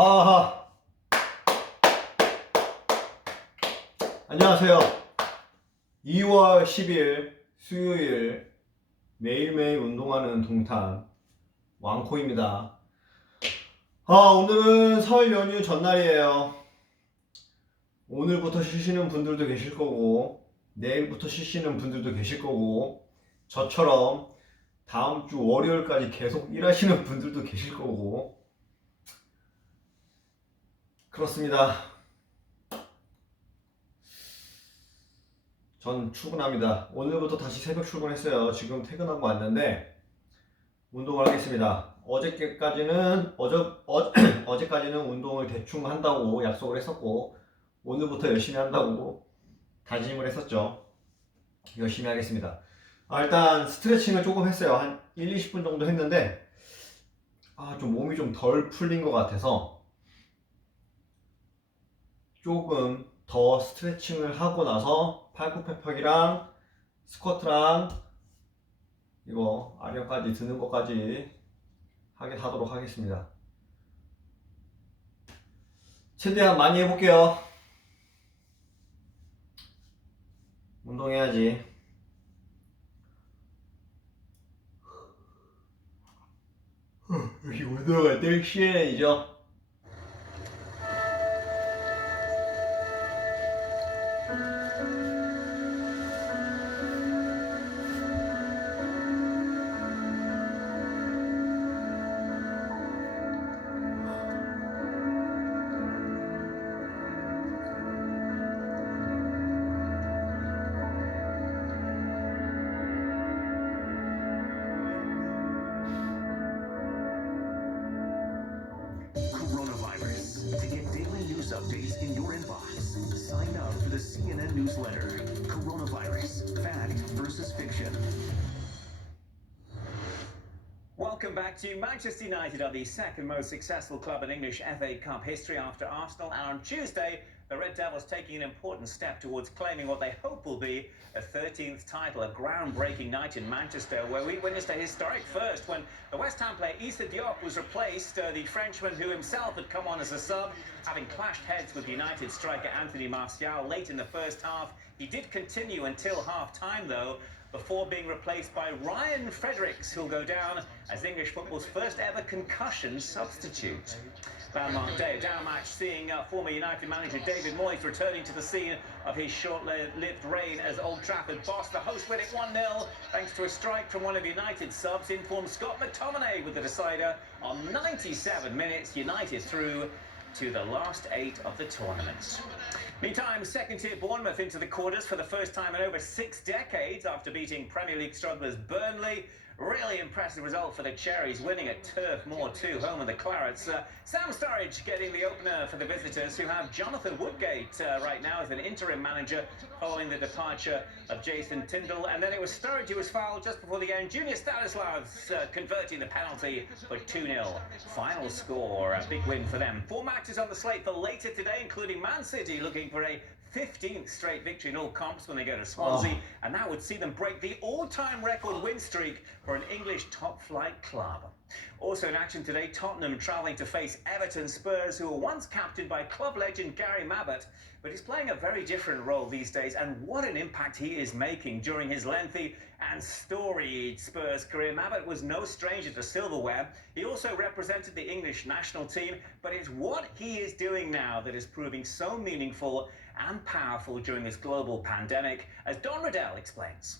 아하, 안녕하세요. 2월 10일 수요일 매일매일 운동하는 동탄 왕코입니다. 오늘은 설 연휴 전날이에요. 오늘부터 쉬시는 분들도 계실 거고 내일부터 쉬시는 분들도 계실 거고 저처럼 다음 주 월요일까지 계속 일하시는 분들도 계실 거고 그렇습니다. 전 출근합니다. 오늘부터 다시 새벽 출근했어요. 지금 퇴근하고 왔는데 운동을 하겠습니다. 어제까지는 운동을 대충 한다고 약속을 했었고 오늘부터 열심히 한다고 다짐을 했었죠. 열심히 하겠습니다. 일단 스트레칭을 조금 했어요. 한 1, 20분 정도 했는데 좀 몸이 좀 덜 풀린 것 같아서 조금 더 스트레칭을 하고 나서 팔굽혀펴기랑 스쿼트랑 이거 아령까지 드는 것까지 하도록 하겠습니다. 최대한 많이 해볼게요. 운동해야지. 여기 운동할 때 시간이죠. Updates in your inbox. Sign up for the CNN newsletter. Coronavirus, fact versus fiction. Welcome back to Manchester United are the second most successful club in English FA Cup history after Arsenal, and on Tuesday the Red Devils taking an important step towards claiming what they hope will be a 13th title, a groundbreaking night in Manchester where we witnessed a historic first when the West Ham player Issa Diop was replaced, the Frenchman who himself had come on as a sub, having clashed heads with United striker Anthony Martial late in the first half. He did continue until half-time though, before being replaced by Ryan Fredericks, who'll go down as English football's first ever concussion substitute. Landmark day, a down match seeing former United manager David Moyes returning to the scene of his short-lived reign as Old Trafford boss. The host win it 1-0 thanks to a strike from one of United's subs, informed Scott McTominay with the decider on 97 minutes. United through to the last 8 of the tournament. Meantime, second-tier Bournemouth into the quarters for the first time in over 6 decades after beating Premier League strugglers Burnley. Really impressive result for the Cherries, winning at Turf Moor 2, home of the Clarets. Sam Sturridge getting the opener for the visitors, who have Jonathan Woodgate right now as an interim manager following the departure of Jason Tindall. And then it was Sturridge who was fouled just before the end. Junior Stanislavs converting the penalty for 2-0. Final score, a big win for them. 4 matches on the slate for later today, including Man City looking for a 15th straight victory in all comps when they go to Swansea, and that would see them break the all-time record win streak for an English top-flight club. Also in action today, Tottenham travelling to face Everton. Spurs, who were once captained by club legend Gary Mabbott, but he's playing a very different role these days, and what an impact he is making during his lengthy and storied Spurs career. Mabbott was no stranger to silverware. He also represented the English national team, but it's what he is doing now that is proving so meaningful and powerful during this global pandemic, as Don Riddell explains.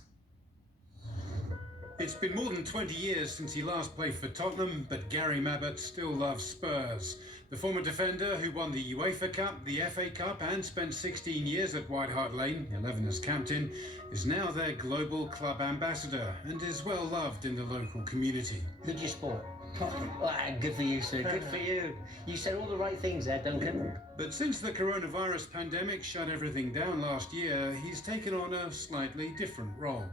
It's been more than 20 years since he last played for Tottenham, but Gary Mabbott still loves Spurs. The former defender who won the UEFA Cup, the FA Cup, and spent 16 years at White Hart Lane, 11 as captain, is now their global club ambassador and is well loved in the local community. Who do you support? Good for you, sir. Good for you. You said all the right things there, Duncan. But since the coronavirus pandemic shut everything down last year, he's taken on a slightly different role.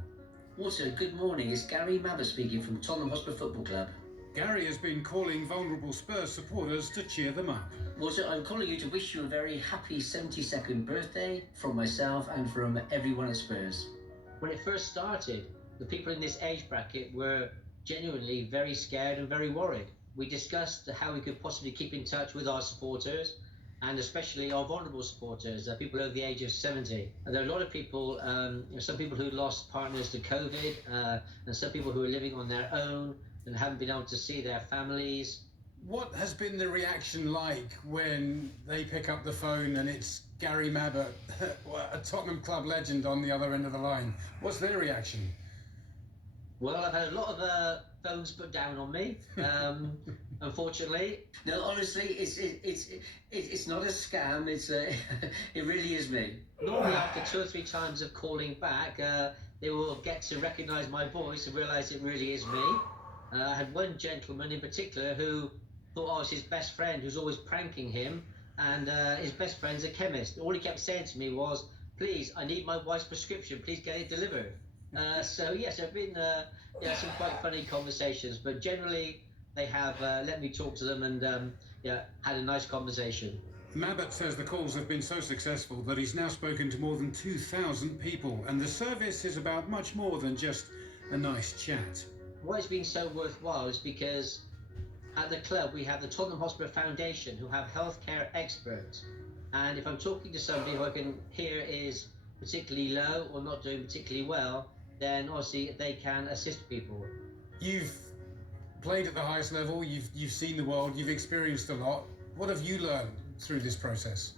Also, good morning. It's Gary Mabbott speaking from Tottenham Hotspur Football Club. Gary has been calling vulnerable Spurs supporters to cheer them up. Also, I'm calling you to wish you a very happy 72nd birthday from myself and from everyone at Spurs. When it first started, the people in this age bracket were genuinely very scared and very worried. we discussed how we could possibly keep in touch with our supporters, and especially our vulnerable supporters, people over the age of 70. And there are a lot of people, some people who lost partners to COVID, and some people who are living on their own and haven't been able to see their families. What has been the reaction like when they pick up the phone and it's Gary Mabbott, a Tottenham club legend, on the other end of the line? What's their reaction? Well, I've had a lot of phones put down on me, unfortunately. No, honestly, it's not a scam. It really is me. Normally, after 2 or 3 times of calling back, they will get to recognise my voice and realise it really is me. I had one gentleman in particular who thought I was his best friend, who's always pranking him, and his best friend's a chemist. All he kept saying to me was, "Please, I need my wife's prescription. Please get it delivered." So yes, there have been some quite funny conversations, but generally they have let me talk to them and had a nice conversation. Mabbott says the calls have been so successful that he's now spoken to more than 2,000 people, and the service is about much more than just a nice chat. Why it's been so worthwhile is because at the club we have the Tottenham Hotspur Foundation, who have healthcare experts, and if I'm talking to somebody who I can hear is particularly low or not doing particularly well, then obviously they can assist people. You've played at the highest level, you've seen the world, you've experienced a lot. What have you learned through this process?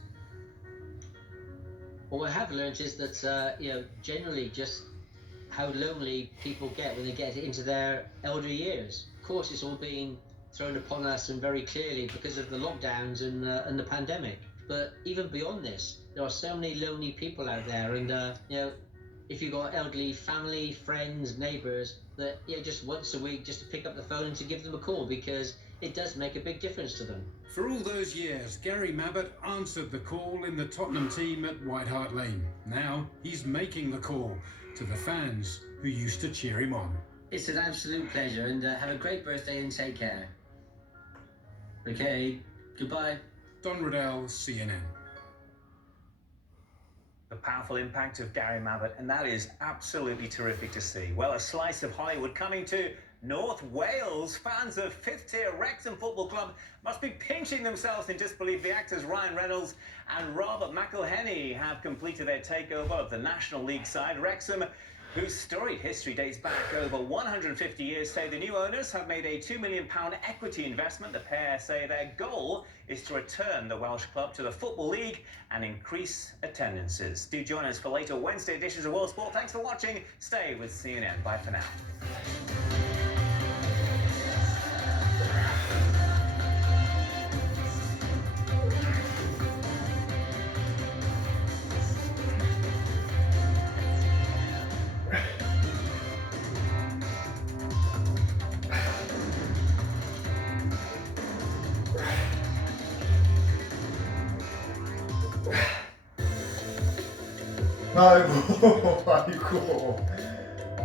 What I have learned is that generally just how lonely people get when they get into their elder years. Of course, it's all being thrown upon us and very clearly because of the lockdowns and the pandemic. But even beyond this, there are so many lonely people out there, and if you've got elderly family, friends, neighbours, that just once a week just to pick up the phone and to give them a call, because it does make a big difference to them. For all those years, Gary Mabbott answered the call in the Tottenham team at White Hart Lane. Now he's making the call to the fans who used to cheer him on. It's an absolute pleasure, and have a great birthday and take care. Okay, goodbye. Don Riddell, CNN. The powerful impact of Gary Mabbott, and that is absolutely terrific to see. Well, a slice of Hollywood coming to North Wales. Fans of fifth-tier Wrexham Football Club must be pinching themselves in disbelief. The actors Ryan Reynolds and Robert McElhenney have completed their takeover of the National League side. Wrexham, whose storied history dates back over 150 years, say the new owners have made a £2 million equity investment. The pair say their goal is to return the Welsh club to the Football League and increase attendances. Do join us for later Wednesday editions of World Sport. Thanks for watching. Stay with CNN. Bye for now.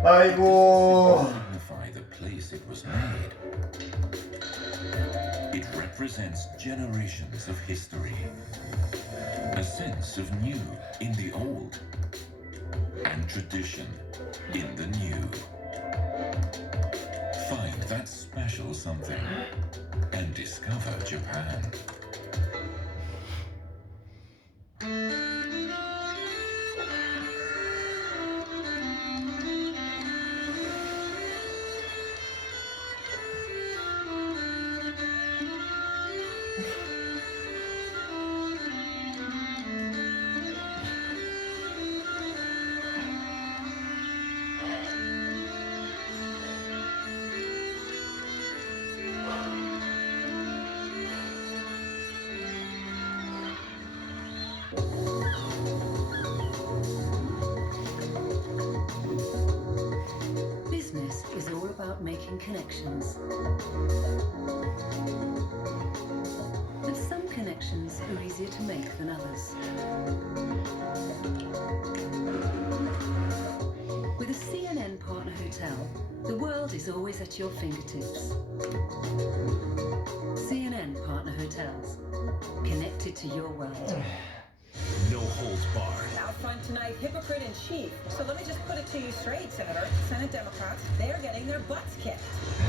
아이고. Signify the place it was made. It represents generations of history, a sense of new in the old, and tradition in the new. Find that special something and discover Japan. Business is all about making connections. But some connections are easier to make than others. With a CNN partner hotel, the world is always at your fingertips. CNN partner hotels, connected to your world. No holds barred. Out front tonight, hypocrite in chief. So let me just put it to you straight, Senator. Senate Democrats, they're getting their butts kicked.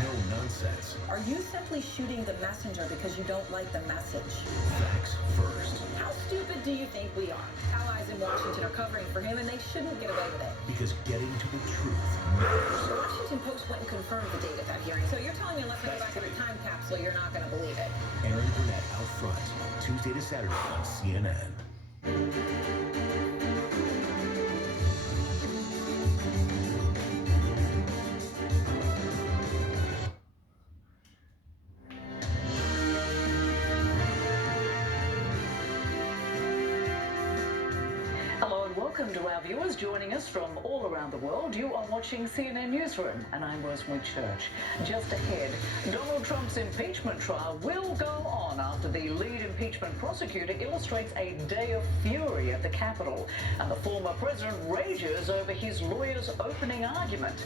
No nonsense. Are you simply shooting the messenger because you don't like the message? Facts first. How stupid do you think we are? Allies in Washington are covering for him, and they shouldn't get away with it. Because getting to the truth matters. The Washington Post went and confirmed the date of that hearing. So you're telling me unless I go back in the time capsule, you're not going to believe it. Aaron Burnett out front. Tuesday to Saturday on CNN. Hello and welcome to our viewers joining us from all around the world. You are watching CNN Newsroom and I'm Rosemary Church. Just ahead, Donald Trump's impeachment trial will go on after the lead impeachment prosecutor illustrates a day of fury at the Capitol and the former president rages over his lawyer's opening argument.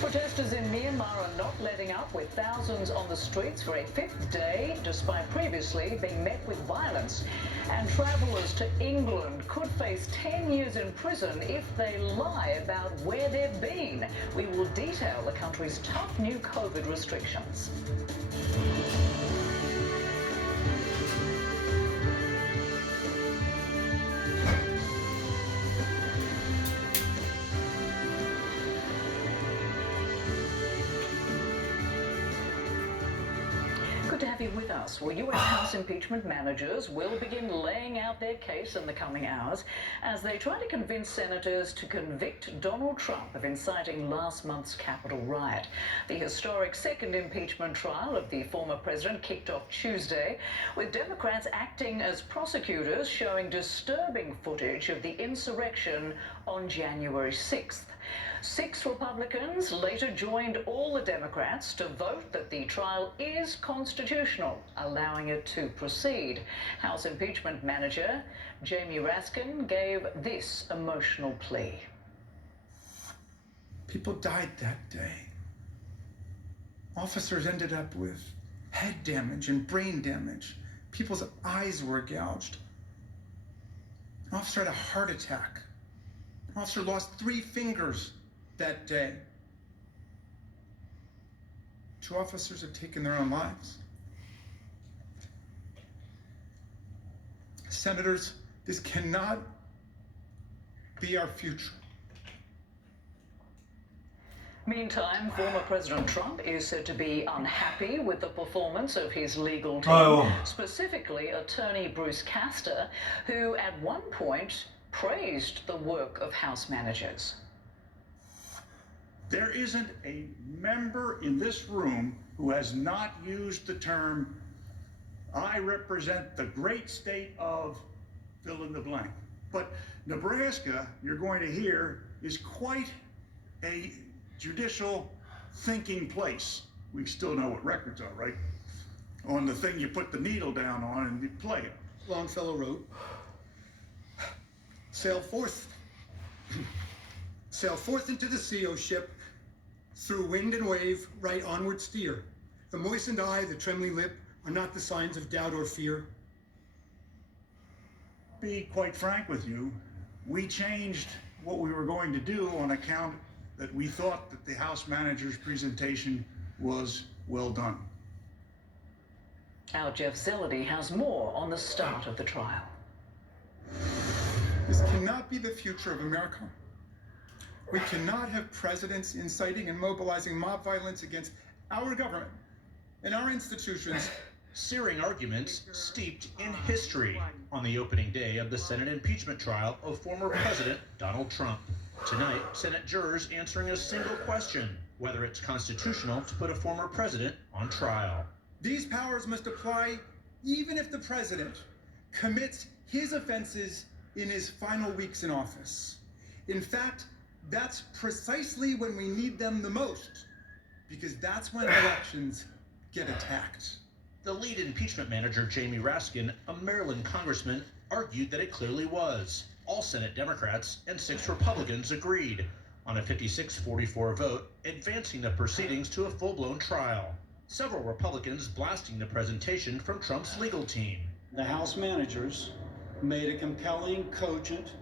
Protesters in Myanmar are not letting up, with thousands on the streets for a fifth day despite previously being met with violence. And travellers to England could face 10 years in prison if they lie about where they've been. We will detail the country's tough new COVID restrictions. Good to have you with us. Well, US House impeachment managers will begin laying out their case in the coming hours as they try to convince senators to convict Donald Trump of inciting last month's Capitol riot. The historic second impeachment trial of the former president kicked off Tuesday, with Democrats acting as prosecutors, showing disturbing footage of the insurrection on January 6th. 6 Republicans later joined all the Democrats to vote that the trial is constitutional, allowing it to proceed. House impeachment manager Jamie Raskin gave this emotional plea. People died that day. Officers ended up with head damage and brain damage. People's eyes were gouged. An officer had a heart attack. An officer lost 3 fingers that day. 2 officers have taken their own lives. Senators, this cannot be our future. Meantime, former President Trump is said to be unhappy with the performance of his legal team, specifically attorney Bruce Castor, who at one point praised the work of House managers. There isn't a member in this room who has not used the term, I represent the great state of fill in the blank. But Nebraska, you're going to hear, is quite a judicial thinking place. We still know what records are, right? On the thing you put the needle down on and you play it. Longfellow wrote, sail forth into the sea, O ship, through wind and wave, right onward steer. The moistened eye, the trembling lip, are not the signs of doubt or fear. Be quite frank with you, we changed what we were going to do on account that we thought that the House manager's presentation was well done. Our Jeff Zelody has more on the start of the trial. This cannot be the future of America. We cannot have presidents inciting and mobilizing mob violence against our government and our institutions. Searing arguments steeped in history on the opening day of the Senate impeachment trial of former President Donald Trump. Tonight, Senate jurors answering a single question: whether it's constitutional to put a former president on trial. These powers must apply even if the president commits his offenses in his final weeks in office. In fact, that's precisely when we need them the most, because that's when elections get attacked. The lead impeachment manager, Jamie Raskin, a Maryland congressman, argued that it clearly was. All Senate Democrats and 6 Republicans agreed on a 56-44 vote, advancing the proceedings to a full-blown trial. Several Republicans blasting the presentation from Trump's legal team. The House managers made a compelling, cogent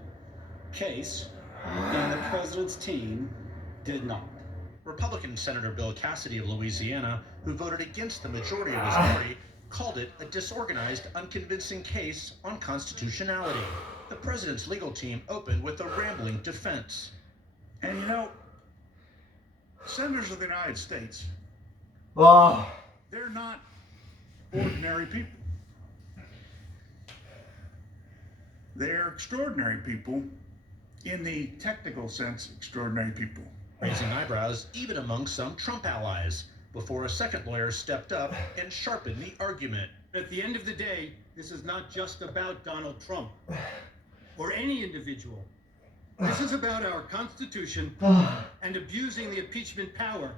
case, and the president's team did not. Republican Senator Bill Cassidy of Louisiana, who voted against the majority of his party, called it a disorganized, unconvincing case on constitutionality. The president's legal team opened with a rambling defense. And you know, senators of the United States, 와, they're not ordinary people. They're extraordinary people, in the technical sense, extraordinary people. Raising eyebrows even among some Trump allies, before a second lawyer stepped up and sharpened the argument. At the end of the day, this is not just about Donald Trump or any individual. This is about our Constitution and abusing the impeachment power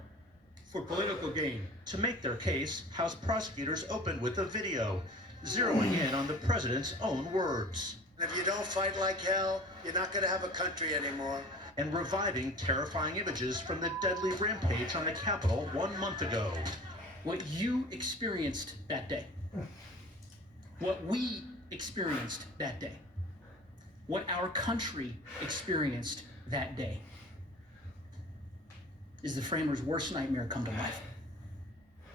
for political gain. To make their case, House prosecutors opened with a video, zeroing in on the president's own words. If you don't fight like hell, you're not going to have a country anymore. And reviving terrifying images from the deadly rampage on the Capitol 1 month ago. What you experienced that day, what we experienced that day, what our country experienced that day is the framers' worst nightmare come to life.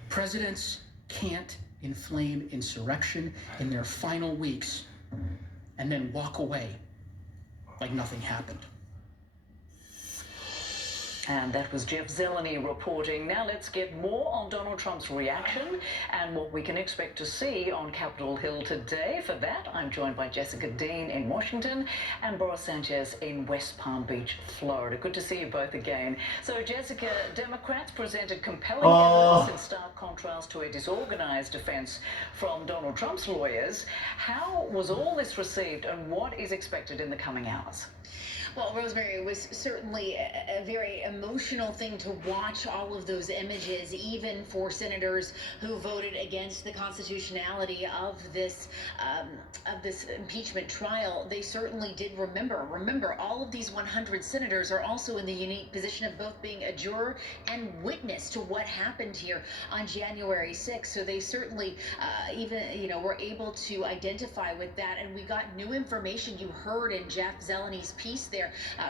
Presidents can't inflame insurrection in their final weeks and then walk away like nothing happened. And that was Jeff Zeleny reporting. Now let's get more on Donald Trump's reaction and what we can expect to see on Capitol Hill today. For that, I'm joined by Jessica Dean in Washington and Boris Sanchez in West Palm Beach, Florida. Good to see you both again. So, Jessica, Democrats presented compelling evidence in stark contrast to a disorganized defense from Donald Trump's lawyers. How was all this received and what is expected in the coming hours? Well, Rosemary, it was certainly a very emotional thing to watch all of those images, even for senators who voted against the constitutionality of this impeachment trial. They certainly did remember. Remember, all of these 100 senators are also in the unique position of both being a juror and witness to what happened here on January 6th. So they certainly were able to identify with that. And we got new information. You heard in Jeff Zeleny's piece there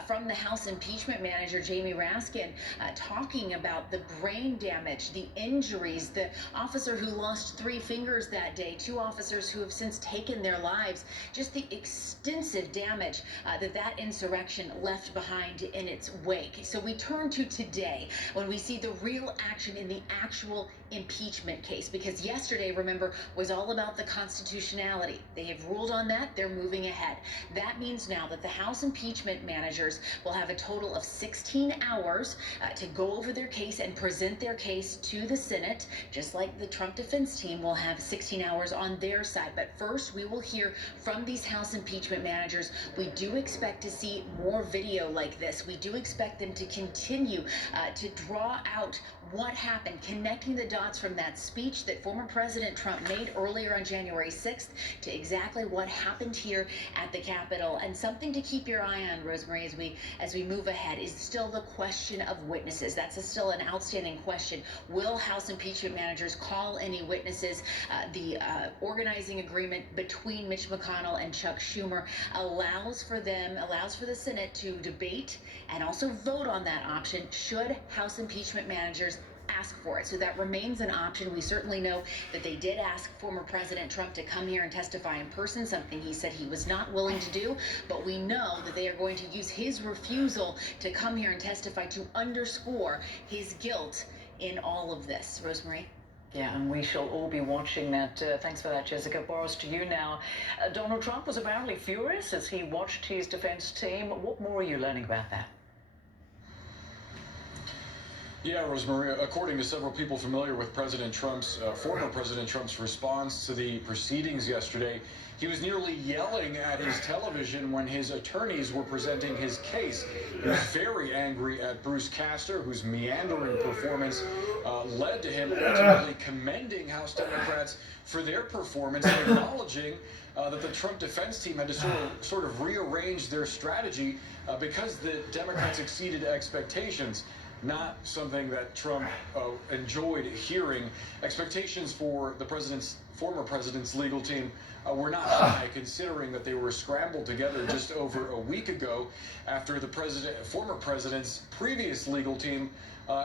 from the House impeachment manager, Jamie Raskin, talking about the brain damage, the injuries, the officer who lost 3 fingers that day, 2 officers who have since taken their lives, just the extensive damage that insurrection left behind in its wake. So we turn to today when we see the real action in the actual impeachment case, because yesterday, remember, was all about the constitutionality. They have ruled on that. They're moving ahead. That means now that the House impeachment managers will have a total of 16 hours to go over their case and present their case to the Senate, just like the Trump defense team will have 16 hours on their side. But first, we will hear from these House impeachment managers. We do expect to see more video like this. We do expect them to continue to draw out what happened, connecting the dots from that speech that former President Trump made earlier on January 6th to exactly what happened here at the Capitol. And something to keep your eye on, Rosemary, as we move ahead is still the question of witnesses. That's still an outstanding question. Will House impeachment managers call any witnesses? The organizing agreement between Mitch McConnell and Chuck Schumer allows for the Senate to debate and also vote on that option should House impeachment managers ask for it. So that remains an option. We certainly know that they did ask former President Trump to come here and testify in person, something he said he was not willing to do. But we know that they are going to use his refusal to come here and testify to underscore his guilt in all of this. Rosemary? Yeah, and we shall all be watching that. Thanks for that, Jessica. Boris, to you now. Donald Trump was apparently furious as he watched his defense team. What more are you learning about that? Yeah, Rosemary, according to several people familiar with former President Trump's response to the proceedings yesterday, he was nearly yelling at his television when his attorneys were presenting his case. He was very angry at Bruce Castor, whose meandering performance led to him ultimately commending House Democrats for their performance and acknowledging that the Trump defense team had to sort of rearrange their strategy because the Democrats exceeded expectations. not something that Trump enjoyed hearing. Expectations for the former president's legal team were not high, considering that they were scrambled together just over a week ago after the former president's previous legal team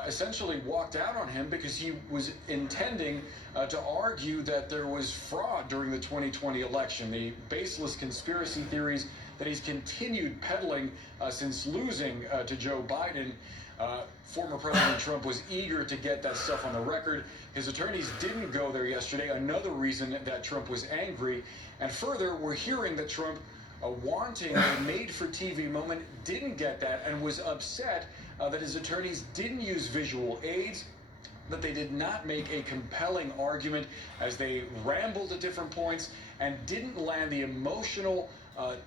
essentially walked out on him because he was intending to argue that there was fraud during the 2020 election. The baseless conspiracy theories that he's continued peddling since losing to Joe Biden. Former President Trump was eager to get that stuff on the record. His attorneys didn't go there yesterday, another reason that Trump was angry. And further, we're hearing that Trump, wanting a made-for-TV moment, didn't get that and was upset that his attorneys didn't use visual aids, that they did not make a compelling argument as they rambled at different points and didn't land the emotional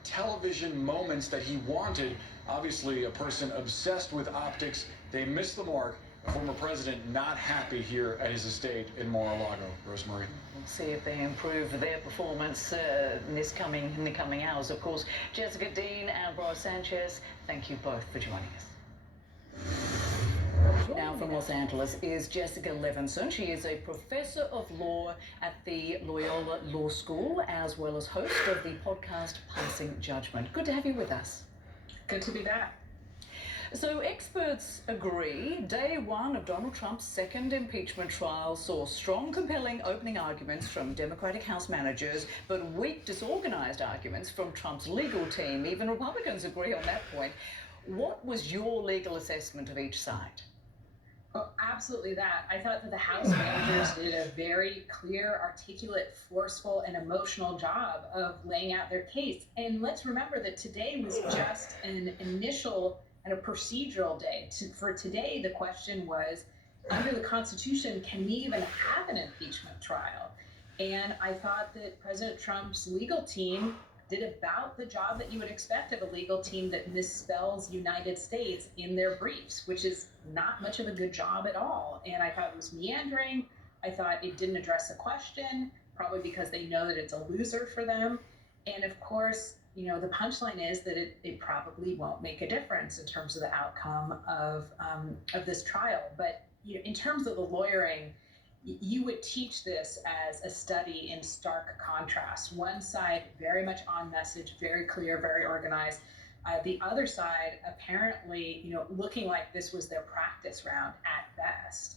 television moments that he wanted. Obviously, a person obsessed with optics, they missed the mark. A former president not happy here at his estate in Mar-a-Lago. Rosemary. We'll see if they improve their performance in the coming hours. Of course, Jessica Dean and Bro Sanchez, thank you both for joining us. Now from Los Angeles is Jessica Levinson. She is a professor of law at the Loyola Law School, as well as host of the podcast Passing Judgment. Good to have you with us. Good to be back. So experts agree day one of Donald Trump's second impeachment trial saw strong, compelling opening arguments from Democratic House managers, but weak, disorganized arguments from Trump's legal team. Even Republicans agree on that point. What was your legal assessment of each side? Oh, absolutely that. I thought that the House managers did a very clear, articulate, forceful, and emotional job of laying out their case. And let's remember that today was just an initial and a procedural day. For today, the question was, under the Constitution, can we even have an impeachment trial? And I thought that President Trump's legal team did about the job that you would expect of a legal team that misspells United States in their briefs, which is not much of a good job at all. And I thought it was meandering. I thought it didn't address the question, probably because they know that it's a loser for them. And of course, you know, the punchline is that it probably won't make a difference in terms of the outcome of this trial. But you know, in terms of the lawyering, you would teach this as a study in stark contrast. One side very much on message, very clear, very organized. The other side apparently, you know, looking like this was their practice round at best.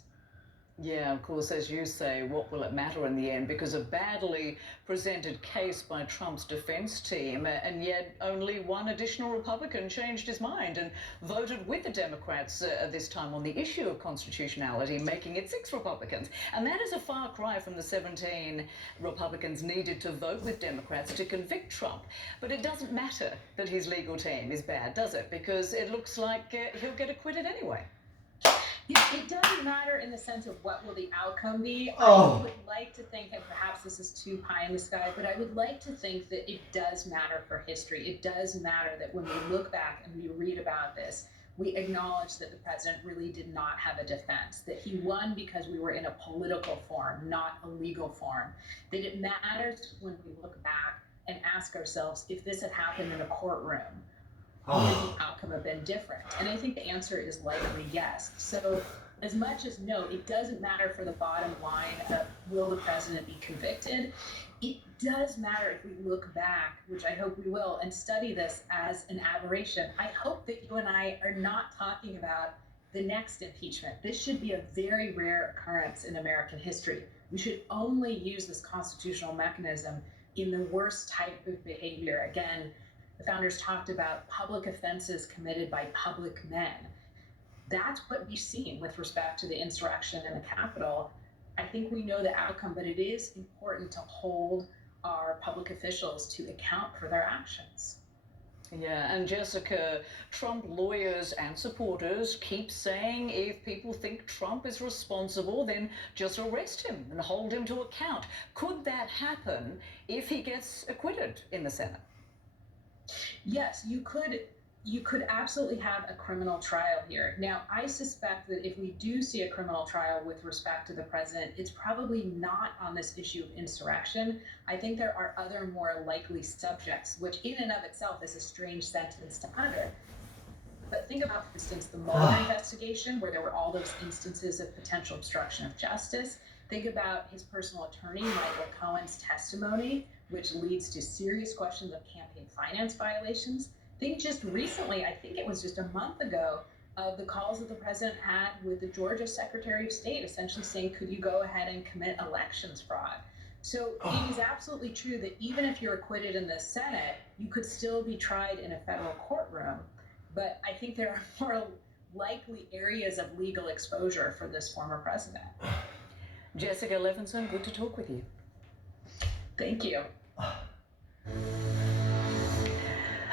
Yeah, of course, as you say, what will it matter in the end? Because a badly presented case by Trump's defense team, and yet only one additional Republican changed his mind and voted with the Democrats this time on the issue of constitutionality, making it 6 Republicans. And that is a far cry from the 17 Republicans needed to vote with Democrats to convict Trump. But it doesn't matter that his legal team is bad, does it? Because it looks like he'll get acquitted anyway. It doesn't matter in the sense of what will the outcome be. Oh. I would like to think, and perhaps this is too pie in the sky, but I would like to think that it does matter for history. It does matter that when we look back and we read about this, we acknowledge that the president really did not have a defense, that he won because we were in a political form, not a legal form, that it matters when we look back and ask ourselves if this had happened in a courtroom. Would the outcome have been different? And I think the answer is likely yes. So as much as no, it doesn't matter for the bottom line of will the president be convicted, it does matter if we look back, which I hope we will, and study this as an aberration. I hope that you and I are not talking about the next impeachment. This should be a very rare occurrence in American history. We should only use this constitutional mechanism in the worst type of behavior. Again, the founders talked about public offenses committed by public men. That's what we've seen with respect to the insurrection in the Capitol. I think we know the outcome, but it is important to hold our public officials to account for their actions. Yeah, and Jessica, Trump lawyers and supporters keep saying if people think Trump is responsible, then just arrest him and hold him to account. Could that happen if he gets acquitted in the Senate? Yes, you could absolutely have a criminal trial here. Now, I suspect that if we do see a criminal trial with respect to the president, it's probably not on this issue of insurrection. I think there are other more likely subjects, which in and of itself is a strange sentence to utter. But think about, for instance, the Mueller investigation, where there were all those instances of potential obstruction of justice. Think about his personal attorney, Michael Cohen's testimony, which leads to serious questions of campaign finance violations. Think just recently, I think it was just a month ago, of the calls that the president had with the Georgia Secretary of State, essentially saying, could you go ahead and commit elections fraud? So it is absolutely true that even if you're acquitted in the Senate, you could still be tried in a federal courtroom. But I think there are more likely areas of legal exposure for this former president. Jessica Levinson, good to talk with you. Thank you.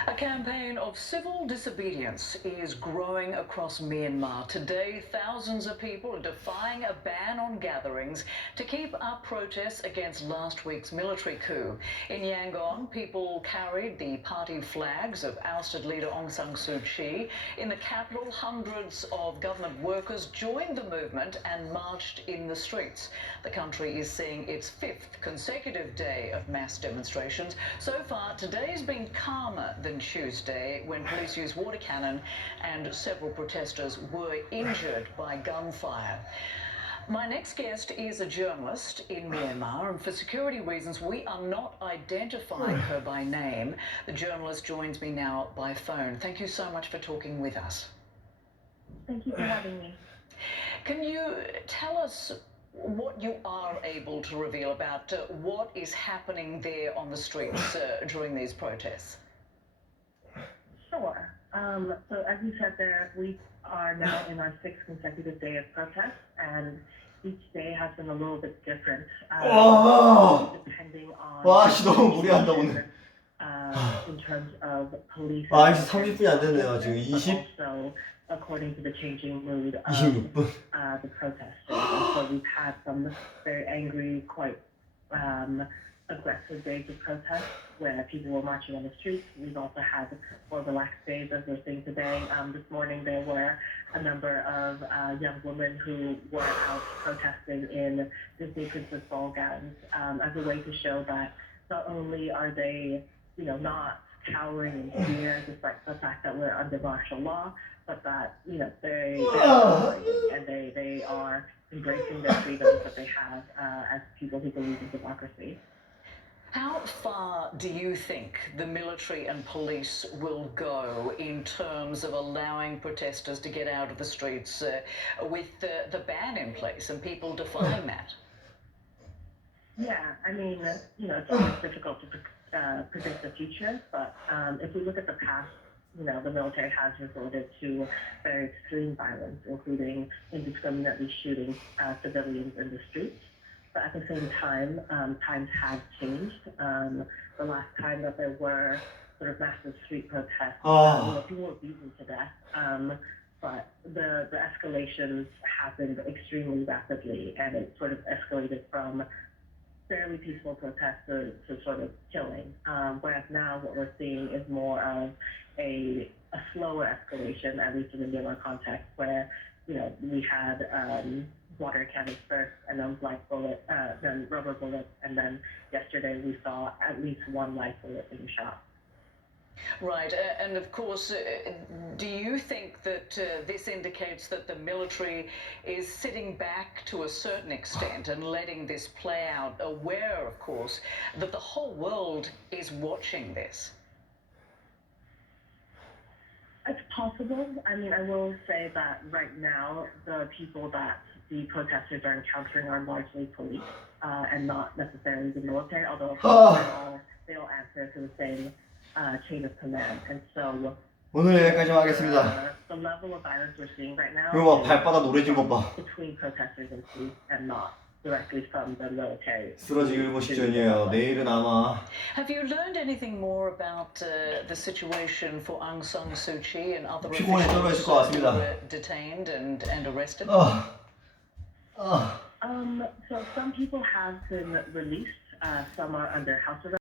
A campaign of civil disobedience is growing across Myanmar. Today, thousands of people are defying a ban on gatherings to keep up protests against last week's military coup. In Yangon, people carried the party flags of ousted leader Aung San Suu Kyi. In the capital, hundreds of government workers joined the movement and marched in the streets. The country is seeing its 5th consecutive day of mass demonstrations. So far, today's been calmer than Tuesday, when police used water cannon and several protesters were injured by gunfire. My next guest is a journalist in Myanmar, and for security reasons, we are not identifying her by name. The journalist joins me now by phone. Thank you so much for talking with us. Thank you for having me. Can you tell us what you are able to reveal about what is happening there on the streets during these protests? Sure. So as you said there, we are now in our 6th consecutive day of protest, and each day has been a little bit different, depending on 와, 씨, 너무 무리한다 오늘. in terms of police. 아, 이제 30분이 안 됐네요. 지금 20. Also, according to the changing mood of 26분. the protesters. And so we've had some very angry, quite aggressive days of protest where people were marching on the streets. We've also had more relaxed days, as we're seeing today. This morning there were a number of young women who were out protesting in Disney princess ball gowns as a way to show that not only are they, not cowering in fear despite the fact that we're under martial law, but that, they are fighting and they are embracing their freedoms that they have as people who believe in democracy. How far do you think the military and police will go in terms of allowing protesters to get out of the streets with the ban in place and people defying that? Yeah, I mean, it's always difficult to predict the future, but if we look at the past, the military has resorted to very extreme violence, including indiscriminately shooting civilians in the streets. But at the same time, times have changed. The last time that there were sort of massive street protests, people were beaten to death. But the escalations happened extremely rapidly, and it sort of escalated from fairly peaceful protests to sort of killing. Whereas now what we're seeing is more of a slower escalation, at least in the Myanmar context, where we had water cannons first, and then then rubber bullets, and then yesterday we saw at least one live bullet being shot. Right, and of course, do you think that this indicates that the military is sitting back to a certain extent and letting this play out, aware, of course, that the whole world is watching this? It's possible. I mean, I will say that right now, the people that the protesters are encountering are largely police and not necessarily the military, although they all answer to the same chain of command. And so 오늘 여기까지 하겠습니다. the level of violence we're seeing right now 그리고 발바닥 노래진 것 봐. between protesters and police and not directly from the military. 쓰러지기 일보 직전이에요. 내일은 아마. Have you learned anything more about the situation for Aung San Suu Kyi and other 피곤해 떨어 있을 것 officials who 같습니다. were detained and arrested? So some people have been released. Some are under house arrest.